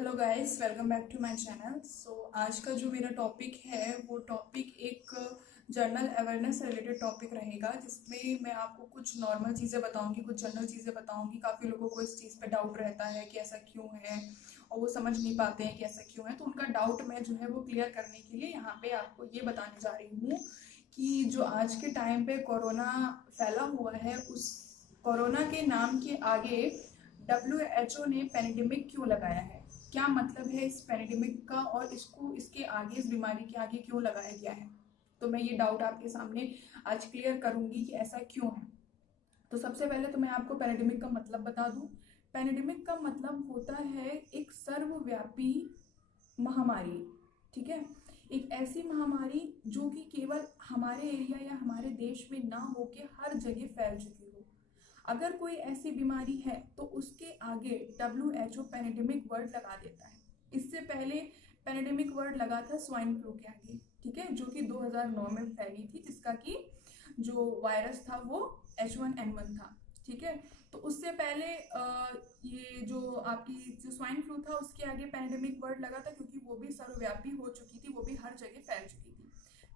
Hello guys, welcome back to my channel. आज का जो मेरा टॉपिक है वो टॉपिक एक जनरल अवेयरनेस से रिलेटेड टॉपिक रहेगा, जिसमें मैं आपको कुछ नॉर्मल चीज़ें बताऊंगी, कुछ जनरल चीज़ें बताऊंगी। काफ़ी लोगों को इस चीज़ पे डाउट रहता है कि ऐसा क्यों है, और वो समझ नहीं पाते हैं कि ऐसा क्यों है। तो उनका डाउट मैं जो है वो क्लियर करने के लिए यहाँ पे आपको ये बताने जा रही हूँ कि जो आज के टाइम पे कोरोना फैला हुआ है, उस कोरोना के नाम के आगे WHO ने पेंडेमिक क्यों लगाया है, क्या मतलब है इस पेंडेमिक का, और इसको इसके आगे, इस बीमारी के आगे क्यों लगाया गया है। तो मैं ये डाउट आपके सामने आज क्लियर करूंगी कि ऐसा क्यों है। तो सबसे पहले तो मैं आपको पेंडेमिक का मतलब बता दूं। पेंडेमिक का मतलब होता है एक सर्वव्यापी महामारी। ठीक है, एक ऐसी महामारी जो कि केवल हमारे एरिया या हमारे देश में ना होके हर जगह फैल चुकी हो। अगर कोई ऐसी बीमारी है तो उसके आगे WHO पेंडेमिक वर्ड लगा देता है। इससे पहले पेंडेमिक वर्ड लगा था स्वाइन फ्लू के आगे, ठीक है, जो कि 2009 में फैली थी, जिसका कि जो वायरस था वो H1N1 था। ठीक है, तो उससे पहले ये जो आपकी जो स्वाइन फ्लू था उसके आगे पेंडेमिक वर्ड लगा था, क्योंकि वो भी सर्वव्यापी हो चुकी थी, वो भी हर जगह फैल चुकी थी।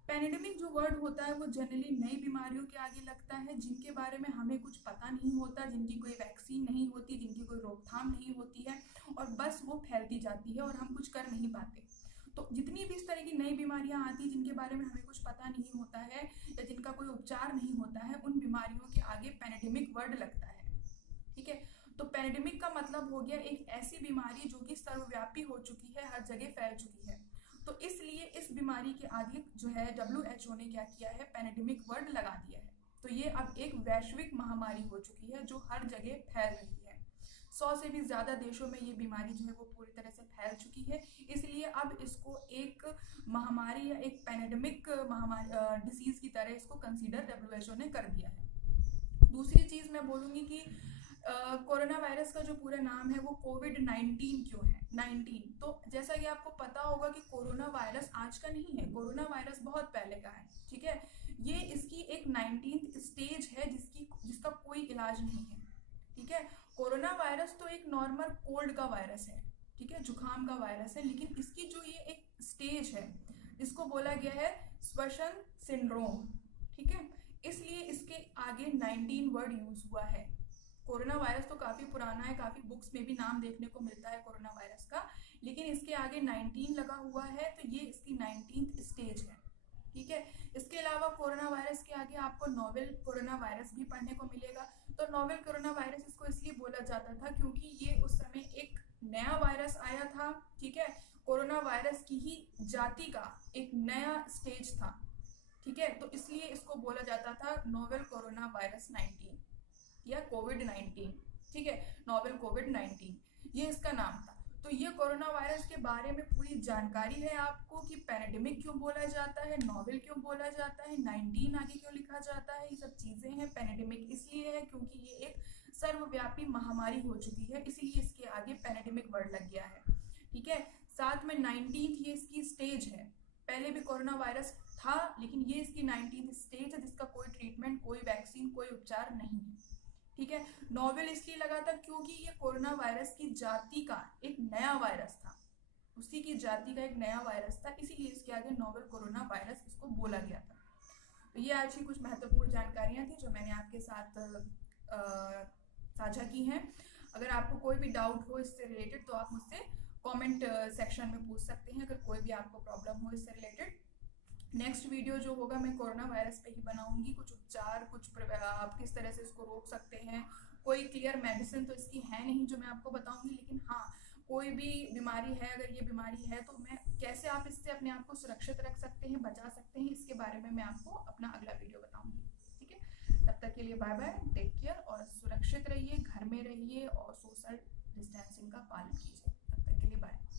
पेंडेमिक जो वर्ड होता है वो जनरली नई बीमारियों के आगे लगता है, जिनके बारे में हमें कुछ पता नहीं होता, जिनकी कोई वैक्सीन नहीं होती, जिनकी कोई रोकथाम नहीं होती है, और बस वो फैलती जाती है और हम कुछ कर नहीं पाते। तो जितनी भी इस तरह की नई बीमारियां आती हैं जिनके बारे में हमें कुछ पता नहीं होता है या जिनका कोई उपचार नहीं होता है, उन बीमारियों के आगे पेंडेमिक वर्ड लगता है। ठीक है, तो पेंडेमिक का मतलब हो गया एक ऐसी बीमारी जो कि सर्वव्यापी हो चुकी है, हर जगह फैल चुकी है। तो इसलिए इस बीमारी के आगे जो है WHO ने क्या किया है, पेंडेमिक वर्ड लगा दिया है। तो ये अब एक वैश्विक महामारी हो चुकी है जो हर जगह फैल रही है। 100 से भी ज्यादा देशों में ये बीमारी जो है वो पूरी तरह से फैल चुकी है। इसलिए अब इसको एक महामारी या एक पेंडेमिक महामारी डिसीज की तरह इसको कंसीडर WHO ने कर दिया है। दूसरी चीज मैं बोलूंगी कि कोरोना वायरस का जो पूरा नाम है वो कोविड-19 क्यों है। 19 तो जैसा कि आपको पता होगा कि कोरोना वायरस आज का नहीं है, कोरोना वायरस बहुत पहले का है। ठीक है, ये इसकी एक 19th स्टेज है जिसका कोई इलाज नहीं है। ठीक है, कोरोना वायरस तो एक नॉर्मल कोल्ड का वायरस है, ठीक है, जुकाम का वायरस है, लेकिन इसकी जो ये एक स्टेज है इसको बोला गया है श्वसन सिंड्रोम। ठीक है, इसलिए इसके आगे 19 वर्ड यूज हुआ है। कोरोना वायरस तो काफी पुराना है, काफी बुक्स में भी नाम देखने को मिलता है कोरोना वायरस का, लेकिन इसके आगे 19 लगा हुआ है, तो ये इसकी 19th स्टेज है। ठीक है, इसके अलावा कोरोना वायरस के आगे आपको नोवेल कोरोना वायरस भी पढ़ने को मिलेगा। तो नोवेल कोरोना वायरस इसको इसलिए बोला जाता था क्योंकि ये उस समय एक नया वायरस आया था। ठीक है, कोरोना वायरस की ही जाति का एक नया स्टेज था। ठीक है, तो इसलिए इसको बोला जाता था नोवेल कोरोना वायरस 19 या कोविड-19। ठीक है, नोवेल कोविड-19 ये इसका नाम था। तो ये कोरोना वायरस के बारे में पूरी जानकारी है आपको कि पेंडेमिक क्यों बोला जाता है, नोवेल क्यों बोला जाता है, 19 आगे क्यों लिखा जाता है, ये सब चीजें हैं। पेंडेमिक इसलिए है क्योंकि ये एक सर्वव्यापी महामारी हो चुकी है, इसीलिए इसके आगे पेंडेमिक वर्ड लग गया है। ठीक है, साथ में 19th ये इसकी स्टेज है। पहले भी कोरोना वायरस था, लेकिन ये इसकी 19th स्टेज है जिसका कोई ट्रीटमेंट, कोई वैक्सीन, कोई उपचार नहीं है। ठीक है, नोवेल इसलिए लगा था क्योंकि ये कोरोना वायरस की जाति का एक नया वायरस था, उसी की जाति का एक नया वायरस था, इसीलिए इसके आगे नोवेल कोरोना वायरस इसको बोला गया था। तो ये आज की कुछ महत्वपूर्ण जानकारियां थी जो मैंने आपके साथ साझा की हैं। अगर आपको कोई भी डाउट हो इससे रिलेटेड तो आप मुझसे कमेंट सेक्शन में पूछ सकते हैं, अगर कोई भी आपको प्रॉब्लम हो इससे रिलेटेड। नेक्स्ट वीडियो जो होगा मैं कोरोना वायरस पे ही बनाऊंगी, कुछ उपचार, आप किस तरह से इसको रोक सकते हैं। कोई क्लियर मेडिसिन तो इसकी है नहीं जो मैं आपको बताऊंगी, लेकिन हाँ, कोई भी बीमारी है, अगर ये बीमारी है तो मैं कैसे आप इससे अपने आप को सुरक्षित रख सकते हैं, बचा सकते हैं, इसके बारे में मैं आपको अपना अगला वीडियो बताऊंगी। ठीक है, तब तक के लिए बाय बाय, टेक केयर, और सुरक्षित रहिए, घर में रहिए और सोशल डिस्टेंसिंग का पालन कीजिए। तब तक के लिए बाय।